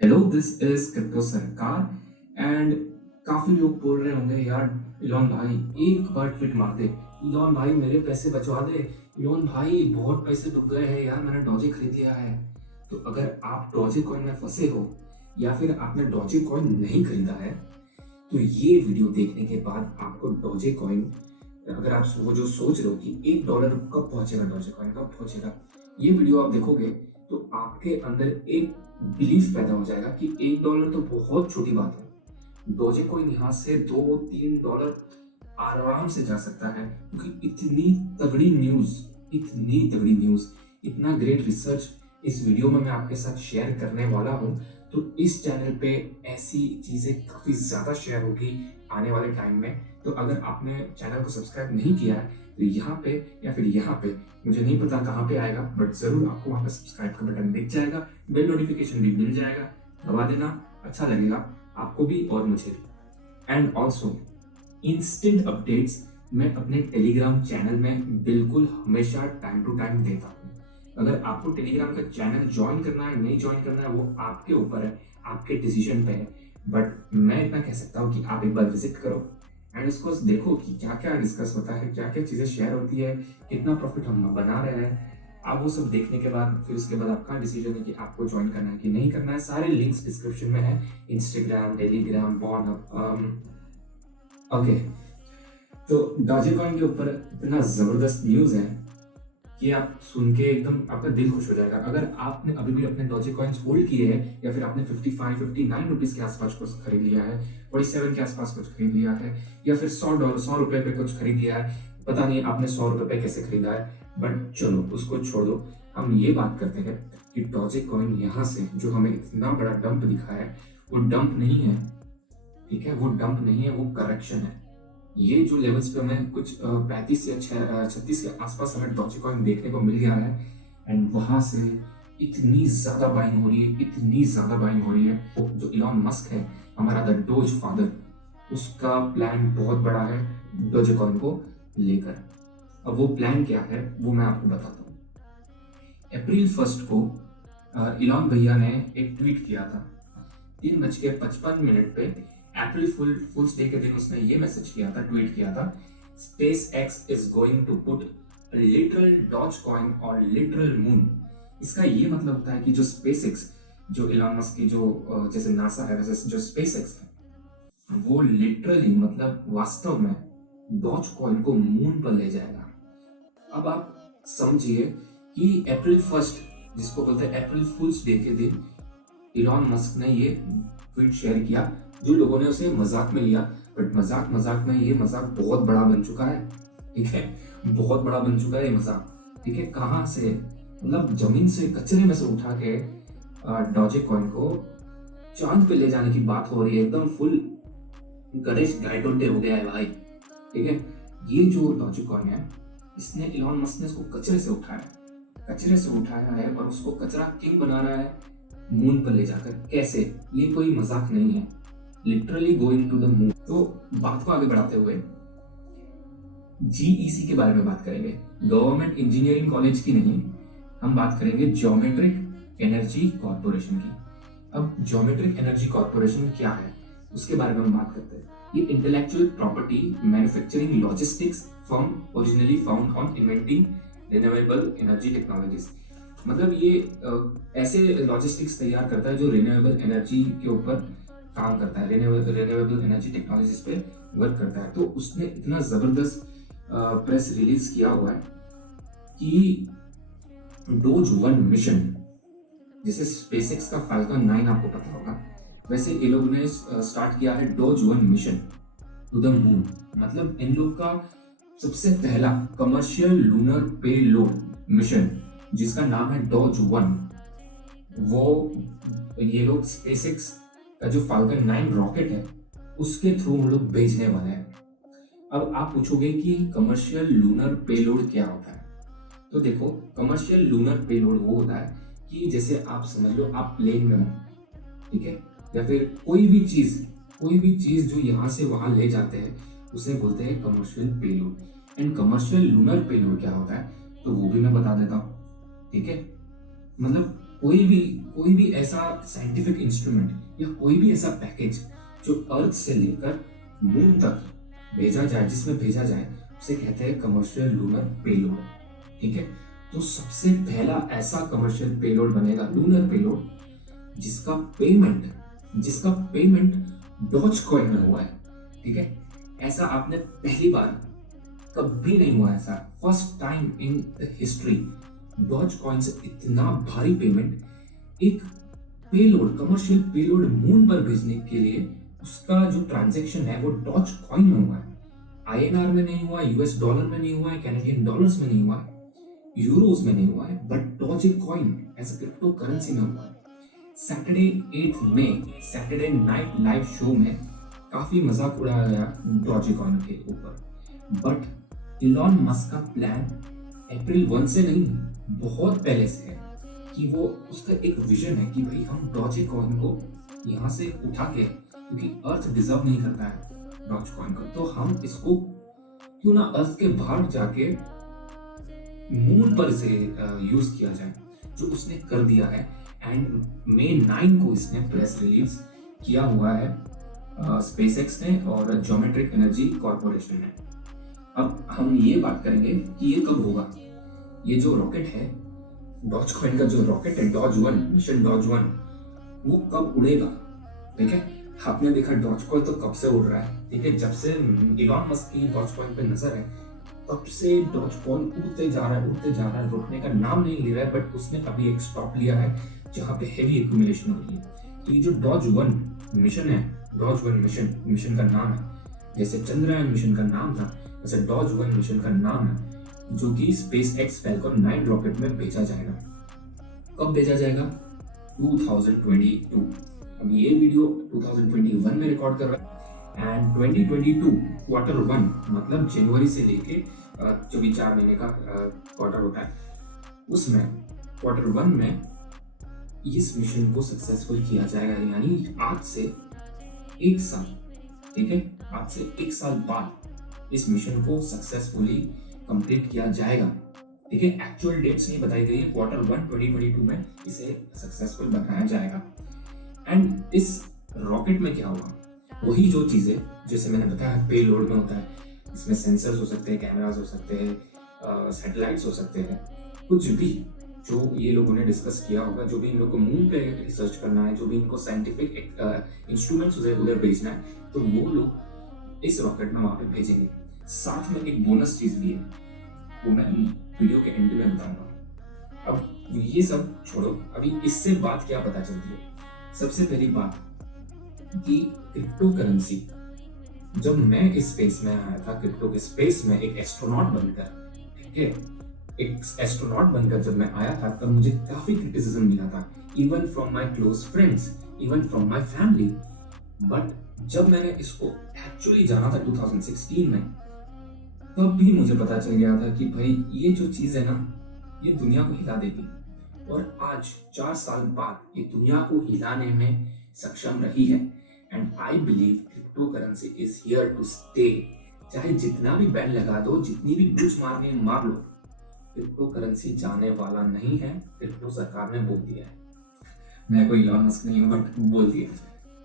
Hello, this is crypto सरकार। And काफी लोग बोल रहे होंगे, यार इलॉन भाई एक बार ट्वीट मार दे, इलॉन भाई मेरे पैसे बचवा दे, इलॉन भाई बहुत पैसे डूब गए हैं यार, मैंने डॉजी खरीद लिया है। तो अगर आप डॉजी कॉइन में फंसे हो या फिर आपने डॉजी कॉइन नहीं खरीदा है, तो ये वीडियो देखने के बाद आपको डॉजी कॉइन, अगर आप वो जो सोच रहे हो कि $1 कब पहुंचेगा, डॉजी कॉइन कब पहुंचेगा, ये वीडियो आप देखोगे तो आपके अंदर एक बिलीफ पैदा हो जाएगा कि $1 तो बहुत छोटी बात है। डॉजी कॉइन यहाँ से $2-3 आराम से जा सकता है, क्योंकि इतनी तगड़ी न्यूज, इतना ग्रेट रिसर्च इस वीडियो में मैं आपके साथ शेयर करने वाला हूँ। तो इस चैनल पे ऐसी चीजें काफी ज्यादा शेयर होगी आने वाले टाइम में। तो अगर आपने चैनल को सब्सक्राइब नहीं किया है तो यहाँ पे या फिर यहाँ पे, मुझे नहीं पता कहाँ पे आएगा, बट जरूर आपको वहाँ पे सब्सक्राइब का बटन दिख जाएगा, बेल नोटिफिकेशन भी मिल जाएगा, दबा देना, अच्छा लगेगा आपको भी और मुझे भी। एंड ऑल्सो इंस्टेंट अपडेट्स मैं अपने टेलीग्राम चैनल में बिल्कुल हमेशा टाइम टू टाइम देता हूँ। अगर आपको टेलीग्राम का चैनल ज्वाइन करना है नहीं ज्वाइन करना है, वो आपके ऊपर है, आपके डिसीजन पे है, बट मैं इतना कह सकता हूँ कि आप एक बार विजिट करो एंड उसको देखो कि क्या क्या डिस्कस होता है, क्या क्या चीज़ें शेयर होती है, कितना प्रॉफिट हम बना रहे हैं। आप वो सब देखने के बाद फिर उसके बाद आपका डिसीजन है कि आपको ज्वाइन करना है कि नहीं करना है। सारे लिंक्स डिस्क्रिप्शन में है, इंस्टाग्राम, टेलीग्राम, बॉर्न। ओके, तो डॉजेकॉइन के ऊपर इतना जबरदस्त न्यूज है कि आप सुन के एकदम आपका दिल खुश हो जाएगा। अगर आपने अभी भी अपने डॉजे कॉइन्स होल्ड किए हैं या फिर आपने 55-59 रुपीज के आसपास कुछ खरीद लिया है, 47 के आसपास कुछ खरीद लिया है, या फिर $100 पे कुछ खरीद लिया है, पता नहीं आपने $100 पे कैसे खरीदा है, बट चलो उसको छोड़ दो। हम ये बात करते हैं कि डॉजे कॉइन यहाँ से जो हमें इतना बड़ा डंप दिखा है, वो डंप नहीं है, ठीक है, वो डंप नहीं है, वो करेक्शन है। ये जो लेवल्स पे हमें कुछ 35 या 36 के आसपास हमें डॉजी कॉइन देखने को मिल गया है, एंड वहां से इतनी ज्यादा बाइंग हो रही है, इतनी ज्यादा बाइंग हो रही है। वो जो इलॉन मस्क है, हमारा द डोज फादर, उसका प्लान बहुत बड़ा है डोज कॉइन को लेकर। अब वो प्लान क्या है वो मैं आपको बताता हूँ। अप्रैल 1 को इलॉन भैया ने एक ट्वीट किया था, 3:55 पे अप्रैल फूल्स डे के दिन उसने ये मैसेज किया था, ट्वीट किया था, SpaceX is going to put literal Dogecoin और लिटरल मून। इसका ये मतलब होता है कि जो स्पेस एक्स, जो इलॉन मस्क की जो जैसे नासा है वैसे जो स्पेस एक्स है, वो लिटरली मतलब वास्तव में डॉज कॉइन को मून पर ले जाएगा। अब आप समझिए कि अप्रैल 1, जिसको बोलते हैं अप्रैल फूल्स डे के दिन, इलॉन मस्क ने ये ट्वीट शेयर किया। जो लोगों ने उसे मजाक में लिया, बट मजाक मजाक में ये मजाक बहुत बड़ा बन चुका है, ठीक है, बहुत बड़ा बन चुका है ये मजाक, ठीक है। कहाँ से, मतलब जमीन से, कचरे में से उठा के डॉजे कॉइन को चांद पे ले जाने की बात हो रही है, एकदम फुल गणेश गाइडोंटे हो गया है भाई, ठीक है। ये जो डॉजे कॉइन है, इसने इलॉन मस्क ने इसको कचरे से उठाया है और उसको कचरा किंग बना रहा है मून पर ले जाकर। कैसे? ये कोई मजाक नहीं है, literally going to the moon. तो बात को आगे बढ़ाते हुए जीईसी के बारे में बात करेंगे, गवर्नमेंट इंजीनियरिंग कॉलेज की नहीं, हम बात करेंगे ज्योमेट्रिक एनर्जी कॉर्पोरेशन की। अब ज्योमेट्रिक एनर्जी कॉर्पोरेशन क्या है उसके बारे में हम बात करते हैं। ये intellectual property manufacturing logistics firm, originally found on inventing renewable energy technologies. मतलब ये ऐसे लॉजिस्टिक्स तैयार करता है जो रिन्यूएबल एनर्जी के ऊपर काम करता है, रिन्यूएबल एनर्जी टेक्नोलॉजीज पे वर्क करता है। तो उसने इतना जबरदस्त प्रेस रिलीज किया हुआ है कि डोज 1 मिशन, जैसे स्पेसएक्स का फाल्कन 9 आपको पता होगा, वैसे ये लोग ने स्टार्ट किया है Doge 1 mission to the moon. मतलब इन लोग का सबसे पहला कमर्शियल लूनर पेलोड मिशन, जिसका नाम है डॉज 1, वो ये लोग स्पेसएक्स का जो फाल्कन 9 रॉकेट है उसके थ्रू हम लोग भेजने वाले हैं। अब आप पूछोगे कि कमर्शियल लूनर पेलोड क्या होता है, तो देखो, कमर्शियल लूनर पेलोड वो होता है कि जैसे आप समझ लो आप प्लेन में हो, ठीक है, या फिर कोई भी चीज जो यहाँ से वहां ले जाते हैं उसे बोलते हैं commercial payload. And commercial lunar payload क्या होता है तो वो भी मैं बता देता हूँ, ठीक है। मतलब कोई भी ऐसा साइंटिफिक इंस्ट्रूमेंट या कोई भी ऐसा पैकेज जो अर्थ से लेकर मून तक भेजा जाए, जिसमें भेजा जाए, उसे कहते हैं कमर्शियल लूनर पेलोड। ठीक है, तो सबसे पहला ऐसा कमर्शियल पेलोड बनेगा लूनर पेलोड जिसका पेमेंट डॉज कॉइन में हुआ है। ठीक है, ऐसा आपने पहली बार कभी नहीं हुआ, ऐसा first time in the history Dogecoin से इतना भारी पेमेंट एक पेलोड, कमर्शियल पेलोड मून पर भेजने के लिए उसका जो ट्रांजैक्शन है वो डॉज कॉइन में हुआ है। आईएनआर में नहीं हुआ, यूएस डॉलर में नहीं हुआ है, कैनेडियन डॉलर्स में नहीं हुआ है, यूरोज में नहीं हुआ है, but Dogecoin as a cryptocurrency में हुआ है। सैटरडे 8 मई सैटरडे नाइट लाइव शो में काफी मजाक उड़ाया गया डॉज कॉइन के ऊपर, बट इलॉन मस्क का प्लान अप्रैल 1 से नहीं, बहुत पहले से है कि वो उसका एक विजन है कि भाई हम डॉज कॉइन को यहाँ से उठा के, क्योंकि अर्थ डिजर्व नहीं करता है डॉज कॉइन को, तो हम इसको क्यों ना अर्थ के बाहर जाके मून पर इसे यूज किया जाए, जो उसने कर दिया है। एंड मई 9 को इसने प्रेस रिलीज किया हुआ है स्पेसएक्स ने और ज्योमेट्रिक एनर्जी कॉर्पोरेशन ने। अब हम ये बात करेंगे कि ये कब होगा। ये जो रॉकेट है, डॉज कॉइन का जो रॉकेट है, डॉज 1 मिशन डॉज 1, वो कब उड़ेगा। ठीक है, आपने देखा डॉज कॉइन तो कब से उड़ रहा है। ठीक है, जब से इलॉन मस्क की डॉज कॉइन पे नजर है तब से डॉज कॉइन उड़ते जा रहा है, रुकने का नाम नहीं ले रहा है। बट उसने अभी एक स्टॉप लिया है जहाँ पे हेवी एक्यूमुलेशन हो रही है। तो ये जो डॉज 1 मिशन है, डॉज 1 मिशन का नाम है, जैसे चंद्रयान मिशन का नाम था वैसे डॉज 1 मिशन का नाम है, जो कि स्पेसएक्स फैल्कन 9 रॉकेट में भेजा जाएगा। कब भेजा जाएगा? 2022। अब ये वीडियो 2021 में रिकॉर्ड कर रहा है एंड 2022 क्वार्टर 1 मतलब जनवरी से लेके जो भी 4 महीने का क्वार्टर होता है, उसमें क्वार्टर 1 में इस मिशन को सक्सेसफुल किया जाएगा। यानी आज से 1 साल, ठीक है, आज से 1 साल बाद इस मिशन को सक्सेसफुली कंप्लीट किया जाएगा। ठीक है, एक्चुअल डेट्स नहीं बताई गई है, क्वार्टर 1 2022 में इसे सक्सेसफुल बनाया जाएगा। एंड इस रॉकेट में क्या होगा, वही जो चीजें जैसे मैंने बताया पे लोड में होता है, इसमें सेंसर्स हो सकते हैं, कैमरास हो सकते हैं, सैटेलाइट्स हो सकते हैं, कुछ भी जो ये लोगों ने डिस्कस किया होगा, जो भी इन लोगों को मून पे रिसर्च करना है, जो भी इनको साइंटिफिक इंस्ट्रूमेंट्स उधर भेजना है, तो वो लोग इस रॉकेट में वहां पे भेजेंगे। साथ में एक बोनस चीज भी है, वो मैं वीडियो के एंड में बताऊंगा। अब ये सब छोड़ो, अभी इससे बात क्या पता चलती है। सबसे पहली बात कि क्रिप्टो करेंसी, जब मैं इस स्पेस में आया था, क्रिप्टो के स्पेस में एक एस्ट्रोनॉट बनकर, ठीक है, एक एस्ट्रोनॉट बनकर जब मैं आया था, तब मुझे काफी क्रिटिसिज्म मिला था, even from my close friends, even from my family. But जब मैंने इसको एक्चुअली जाना था 2016 में, तब भी मुझे पता चल गया था कि भाई ये जो चीज है ना, ये दुनिया को हिला देगी। और आज 4 साल बाद ये दुनिया को हिलाने में सक्षम रही है। And I believe cryptocurrency is here to stay. चाहे जितना भी बैन लगा दो, जितनी भी बुच मारनी मार लो, क्रिप्टो करेंसी जाने वाला नहीं है। क्रिप्टो सरकार ने बोल दिया है, मैं कोई इलॉन मस्क नहीं हूँ, बट बोल दिया,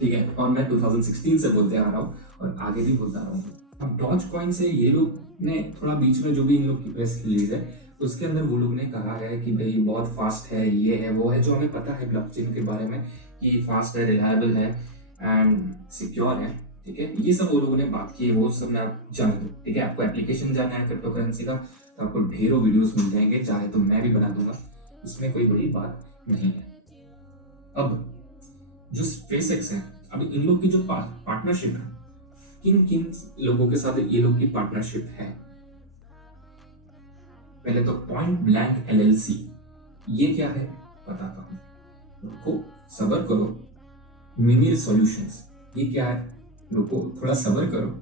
ठीक है। और मैं 2016 से बोलते आ रहा हूँ और आगे भी बोलता रहा हूँ। अब डॉज कॉइन से ये लोग ने थोड़ा बीच में जो भी इन लोग की प्रेस रिलीज है, उसके अंदर वो लोग ने कहा है कि भाई बहुत फास्ट है, ये है वो है, जो हमें पता है ब्लॉकचेन के बारे में कि फास्ट है, रिलायबल है एंड सिक्योर है। ठीक है, ये सब वो लोगों ने बात की है, वो सब मैं आप जान दूँ। ठीक है, आपको एप्लीकेशन जानना है क्रिप्टो करेंसी का, तो आपको ढेरों वीडियोस मिल जाएंगे, चाहे तो मैं भी बना दूंगा, इसमें कोई बड़ी बात नहीं है। अब जो स्पेसएक्स है, अभी इन लोग की जो पार्टनरशिप है, किन किन लोगों के साथ ये लोग की पार्टनरशिप है। पहले तो पॉइंट ब्लैंक एलएलसी, ये क्या है बताता हूँ, रुको सब्र करो। मिमिर सॉल्यूशंस, ये क्या है, रुको थोड़ा सब्र करो।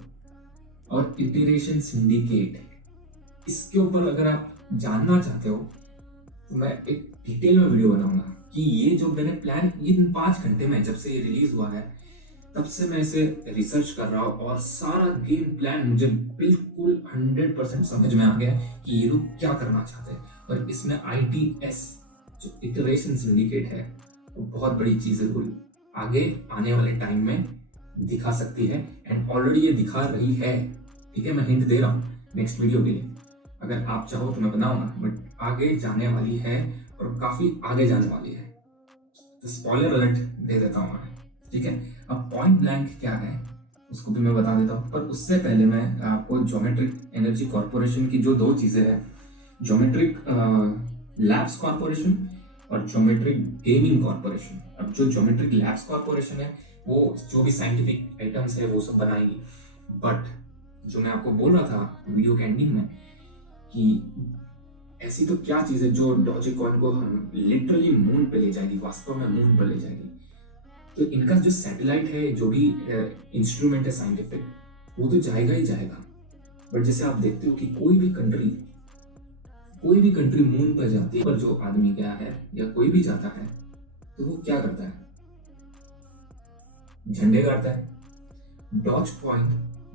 और इटरेशन सिंडिकेट, इसके ऊपर अगर आप जानना चाहते हो तो मैं एक डिटेल में वीडियो बनाऊंगा कि ये जो मैंने प्लान, इन 5 घंटे में जब से ये रिलीज हुआ है तब से मैं इसे रिसर्च कर रहा हूँ और सारा गेम प्लान मुझे बिल्कुल 100% समझ में आ गया कि ये लोग क्या करना चाहते हैं। और इसमें ITS जो इटरेशन सिंडिकेट है बहुत बड़ी चीज़ आगे आने वाले टाइम में दिखा सकती है, एंड ऑलरेडी ये दिखा रही है। ठीक है, मैं हिंट दे रहा हूँ नेक्स्ट वीडियो के लिए, अगर आप चाहो तो मैं बनाऊंगा, बट आगे जाने वाली है और काफ़ी आगे जाने वाली है। तो स्पॉइलर अलर्ट दे देता हूँ मैं। ठीक है, अब पॉइंट ब्लैंक क्या है उसको भी मैं बता देता हूँ, पर उससे पहले मैं आपको ज्योमेट्रिक एनर्जी कॉर्पोरेशन की जो 2 चीज़ें हैं, ज्योमेट्रिक लैब्स कॉर्पोरेशन और ज्योमेट्रिक गेमिंग कॉर्पोरेशन। अब जो ज्योमेट्रिक लैब्स कॉर्पोरेशन है वो जो भी साइंटिफिक आइटम्स है वो सब बनाएगी, बट जो मैं आपको बोल रहा था वीडियो के एंडिंग में कि ऐसी तो क्या चीज़ है जो डॉजेकॉइन को हम लिटरली मून पे ले जाएगी, वास्तव में मून पर ले जाएगी। तो इनका जो सैटेलाइट है, जो भी इंस्ट्रूमेंट है साइंटिफिक, वो तो जाएगा ही जाएगा। बट जैसे आप देखते हो कि कोई भी कंट्री मून पर जाती है, पर जो आदमी गया है या कोई भी जाता है तो वो क्या करता है, झंडे गाड़ता है। डॉजकॉइन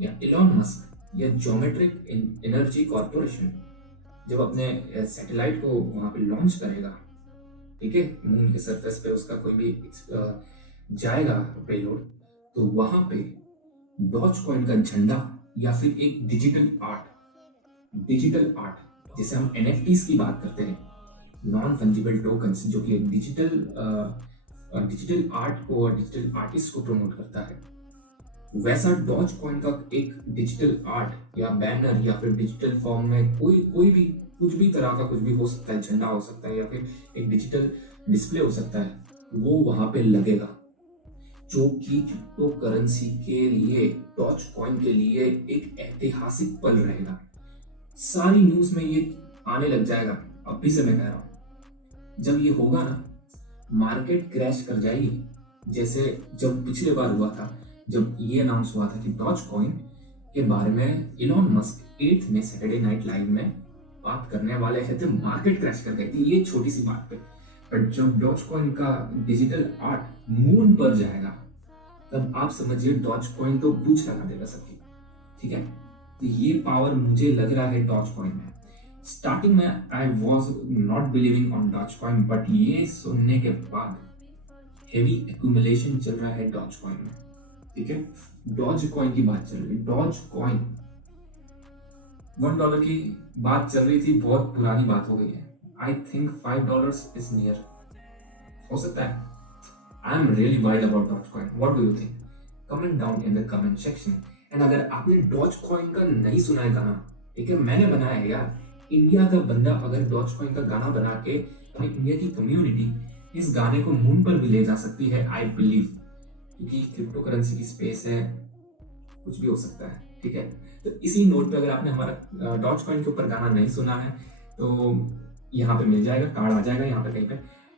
या इलॉन मस्क या ज्योमेट्रिक एनर्जी कॉर्पोरेशन जब अपने सैटेलाइट को वहां पे लॉन्च करेगा, ठीक है, मून के सरफेस पे उसका कोई भी जाएगा पेलोड, तो वहां पे डॉजकॉइन का झंडा या फिर एक डिजिटल आर्ट जिसे हम NFTs की बात करते हैं, नॉन फंजिबल टोकन्स, जो कि एक डिजिटल आर्ट को और डिजिटल आर्टिस्ट को प्रमोट करता है, वैसा डॉजकॉइन का एक डिजिटल आर्ट या बैनर या फिर डिजिटल फॉर्म में कोई भी कुछ भी तरह का कुछ भी हो सकता है, झंडा हो सकता है या फिर एक डिजिटल डिस्प्ले हो सकता है, वो वहां पे लगेगा, जो कि क्रिप्टो करेंसी के लिए, डॉजकॉइन के लिए एक ऐतिहासिक पल रहेगा। सारी न्यूज में ये आने लग जाएगा, अभी से मैं कह रहा हूं। जब ये होगा ना, मार्केट क्रैश कर जाएगी, जैसे जब पिछले बार हुआ था, जब ये अनाउंस हुआ था कि डॉजकॉइन के बारे में इलॉन मस्क 8th में सैटरडे नाइट लाइव में बात करने वाले हैं, तो मार्केट क्रैश कर गई थी ये छोटी सी बात पे। पर जब डॉजकॉइन का डिजिटल आर्ट मून पर जाएगा, तब आप समझिए डॉजकॉइन तो पूछ लगा देगा सबकी। ठीक है, तो ये पावर मुझे लग रहा है डॉजकॉइन में। स्टार्टिंग में I was not believing on Dogecoin, but ये सुनने के बाद हेवी एक्यूमुलेशन चल रहा है डॉजकॉइन में। ठीक है, डॉजकॉइन की बात चल रही है। डॉजकॉइन $1 की बात चल रही थी, बहुत पुरानी बात हो गई है। आई थिंक $5 इज नियर, हो सकता है। I am really wild about Dogecoin. What do you think? Comment down in the comment section. And अगर आपने डॉजकॉइन का नहीं सुना है गाना, ठीक है, मैंने बनाया है यार, इंडिया का बंदा अगर डॉजकॉइन का गाना बना के अपनी इंडिया की कम्युनिटी इस गाने को मून पर भी ले जा सकती है, आई बिलीव, क्योंकि क्रिप्टो करेंसी की स्पेस है, कुछ भी हो सकता है। ठीक है, तो इसी नोट पे अगर आपने हमारा डॉजकॉइन के ऊपर गाना नहीं सुना है तो यहाँ पे मिल जाएगा, कार्ड आ जाएगा यहाँ पे कहीं पे,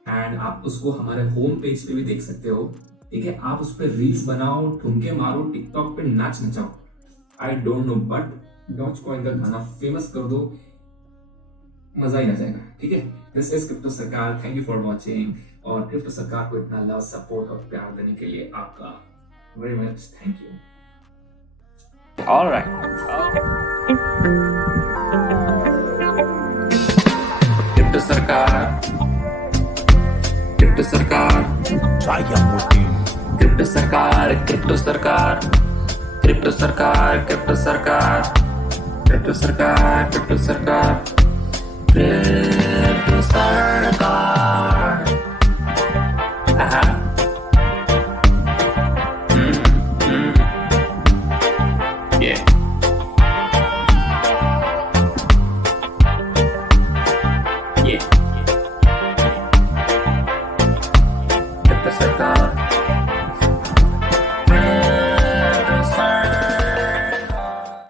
एंड आप उसको हमारे होम पेज पे भी देख सकते हो। ठीक है, आप उस पर रील्स बनाओ, ठुमके मारो, टिकटॉक पे नाच नचाओ, I don't know, but Dogecoin का गाना फेमस कर दो, मजा ही आ जाएगा। ठीक है, दिस इज क्रिप्टो सरकार, थैंक यू फॉर वॉचिंग। और क्रिप्टो सरकार को इतना लव, सपोर्ट और प्यार देने के लिए आपका very much thank you. All right. Crypto सरकार, क्रिप्टो सरकार, क्रिप्टो सरकार, क्रिप्टो सरकार, क्रिप्टो सरकार, क्रिप्टो सरकार, क्रिप्टो सरकार, क्रिप्टो सरकार, क्रिप्टो सरकार।